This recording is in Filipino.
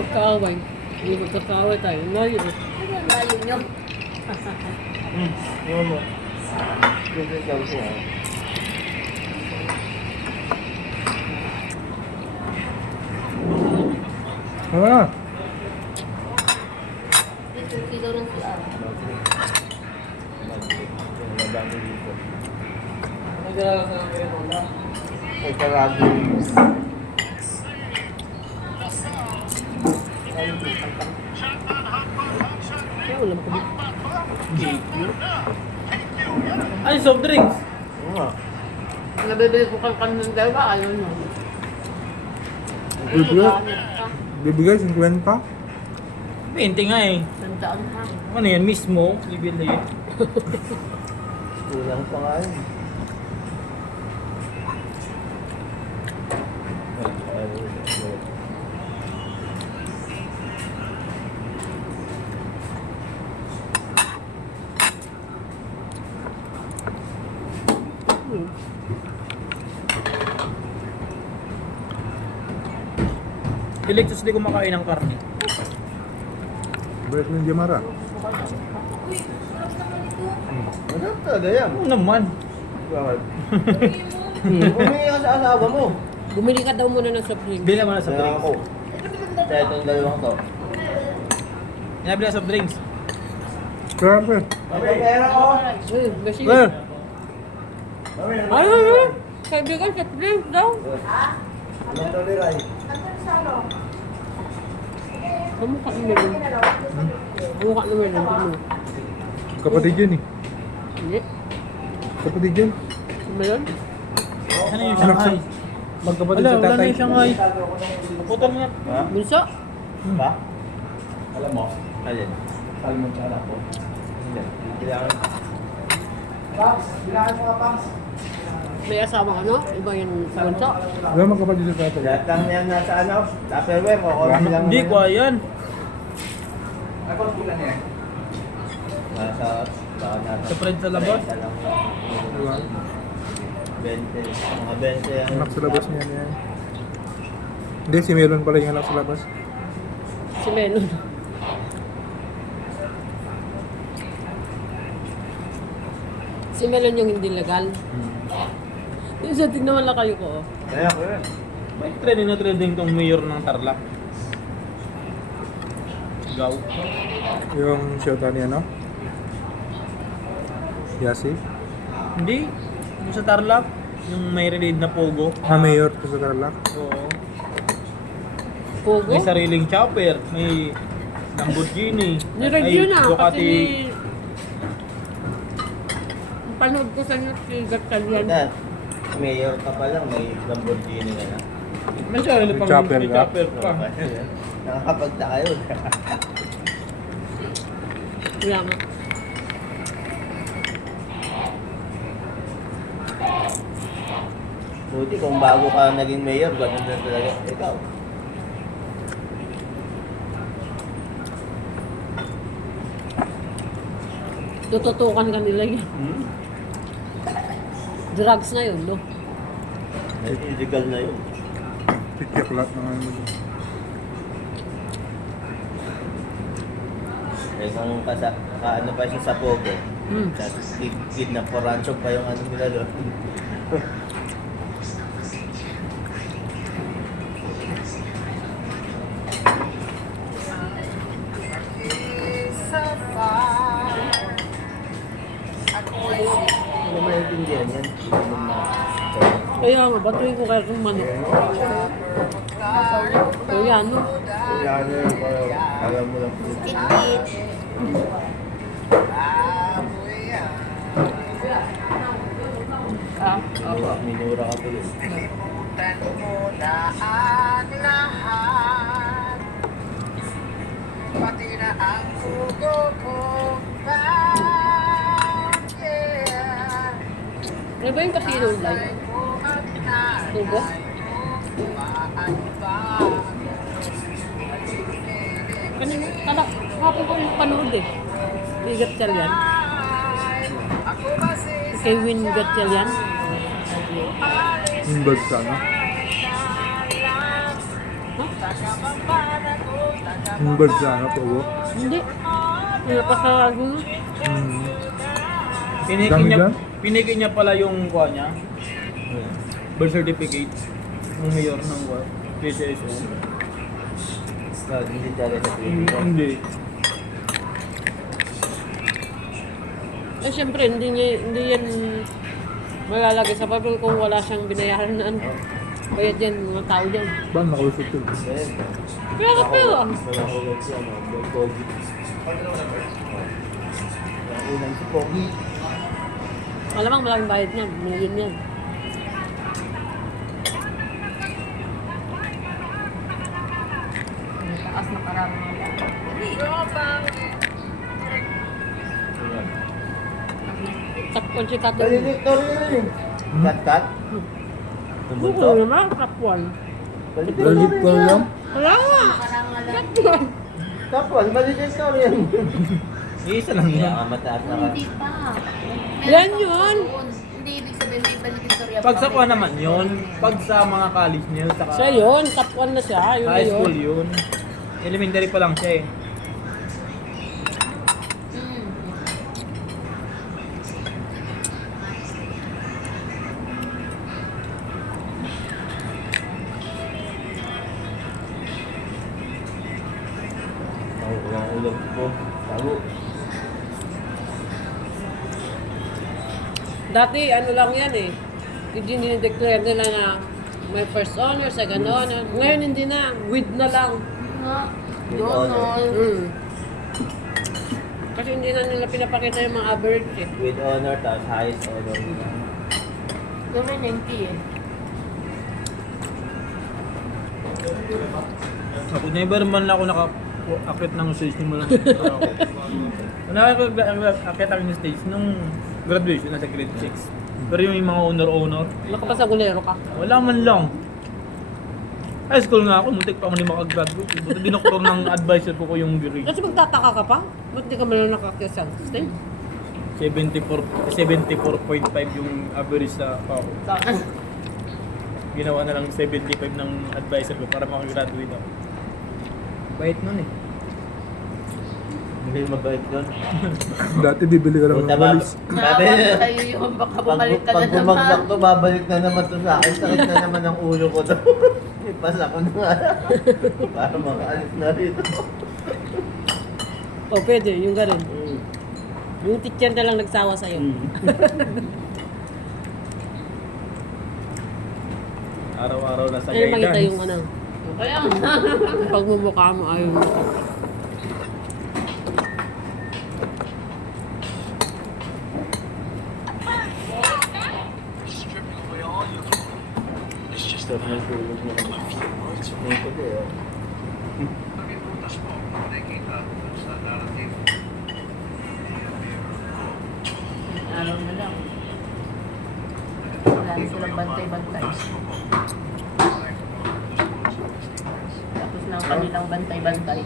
magkaaway. Hindi magkakaaway tayo. Layo. Layo nyo. Ano mo? Gusto ikaw siya. Ah, Dito kilo ng CR. Madami dito. Nagdala ka ng pera. May karado. Ay, wala mo kami. Ay, soft drinks. Oo nga. Nabibili ko kang kanin dalawa. Ayaw nyo. bibigay 50. 20 nga eh. Tandaan ha. Ano yan mismo? Bibili. Kulang pa nga yun. Electus di kumakain ng karne. Balik ng Jamara. Masarap talaga yan. Oo naman. Bakit? Humingi ka sa asawa mo. Bumili ka daw muna ng soft drink. Bili mo na soft Kaya drinks. ako. Kaya itong dalawang to. Yan, bili soft drinks. Grabe. May pera ko. Uy, basi. Eh, Ay, ay, ay. Kaibigan, soft drink daw. Anong toliray? Kamukha naman yun. Kamukha naman yun. Ano? kapatid yun eh. Hindi. Kapatid yun. Ano ba yun? Ano yung Anak Shanghai? Magkapatid Wala, sa wala na tatay. yung Shanghai. Puputan mo na. Ha? Bunso? Ba? Alam mo? Alin? Salmon sa anak ko. Hindi. Kailangan. Paps! Bilangan mo ka, Paps! May asawa ka, no? Iba yung bunso? Wala magkapatid sa tatay. Lahat lang yan nasa ano? Tupperware o konti lang. Hindi ko yan. Ako kulang yan. Nasa... Baka nasa... Sa friend sa labas? 20 lang. Diba? 20. Mga 20 yan. Anak sa labas niya yan. Hindi, si Melon pala yung anak sa labas. Si Melon. Si Melon yung hindi legal. Yung sa tignan wala kayo ko. Oh. Kaya ko yun. May trending na trending tong mayor ng Tarlac. Gaw. Yung shota niya, no? Yasi. Hindi. Yung sa Tarlac, yung may relate na pogo. Mayor ko sa Tarlac. Oo. Pogo? May sariling chopper, may Lamborghini. Nireview ay, na Ducati. kasi panood ko sa inyo si Gatalian. Dad, mayor ka pa lang, may Lamborghini ka na. May sarili May pang chopper may ka? chopper pa. Nakakapagtaka yun. Kaya nga. Buti kung bago ka naging mayor, ganun na talaga. Ikaw. Tututukan ka nila yan. Drugs na yun, no? Illegal na yun. Tikyak lahat ng ano. Eh kung ano pa siya sa Pogo, Hmm. tapos kidnap for rancho pa yung ano nila doon. Hindi mo maintindihan yan. Kaya nga, batuin ko kayo kung manok. Kaya ano? Kailangan nyo yung alam mo lang. Tikit. Ah, Minura ka tuloy. Pati na ang pugo ko pa, yeah. ano ba yung casino live? Tubo? Kanina, hapon ko yung panood eh. May Gatchal yan. Kay Win Gatchal yan. Yung bag sa ano. Yung bird sana po. Hindi. Pinapasarado na. Dami dyan? Pinigay niya pala yung kuha niya. Birth certificate. Yung mayor ng kuha. PCSO. Hindi talaga sa Pilipinas. Hindi. Eh, syempre, hindi yan malalagay sa papel kung wala siyang binayaran na ano. Kaya dyan, mga tao dyan. Ba, nakalusot yun. Kaya ka pera. Nakahulag siya, no? Black Gold. Nakahulag si Pogi. Malamang malaking bayad niyan. Million yan. Ang taas na karami nila. Tapon si Kato. Baliliktor yun. Kat-kat? Oo naman, tapon. Lalit ko lang. Wala nga. Karangal lang. Tapon. Tapos, baliliktor yun. Isa lang Kaya yan. nga mataas na ka. Hindi pa. Yan yun. Hindi ibig sabihin may valedictory Pag sa kuha naman yun, pag sa mga college niya, saka Siya yun. Tapon na siya. Yun na high yun. school yun. Elementary pa lang siya eh. Ang ulam ko. Tago. Dati, ano lang yan eh. Hindi dinideclare nila na may first honor, second honor. Ngayon hindi na. With na lang. Nga. With Doon, honor. no. Kasi hindi na nila pinapakita yung mga average eh. With honor, tapos highest honor. Gawin MP eh. Ako never man lang ako naka-akit ng stage ni mo lang. Nakakakit ako ng stage nung graduation nasa grade 6. Pero yung mga honor-honor, Nakapasagulero ka. wala man lang. High school nga ako, muntik pa man yung makagraduate. Buti dinoktor ng advisor ko yung grade. Kasi magtataka ka pa. Ba't di ka man nakakita stage? 74.5 yung average sa ako. Ginawa na lang 75 ng advisor ko para makagraduate ako. Bait nun eh. Hindi mabait doon. Dati bibili ka lang ng walis. Sabi, Tayo yun, baka bumalik ka na pag bumagsak naman. to, babalik na naman to sa akin. Sakit na naman ang ulo ko to. Ipasa ko na nga. Para makaalis na rito. O pwede, yung ganun. Yung teacher na lang nagsawa sa'yo. Araw-araw na sa Ayun makita guidance. yung ano. Kaya Yung pagmumukha mo, ayaw mo. Stop na tulog na kami. Nito ko eh. araw na lang. Wala na silang bantay-bantay. Tapos na ang kanilang bantay-bantay.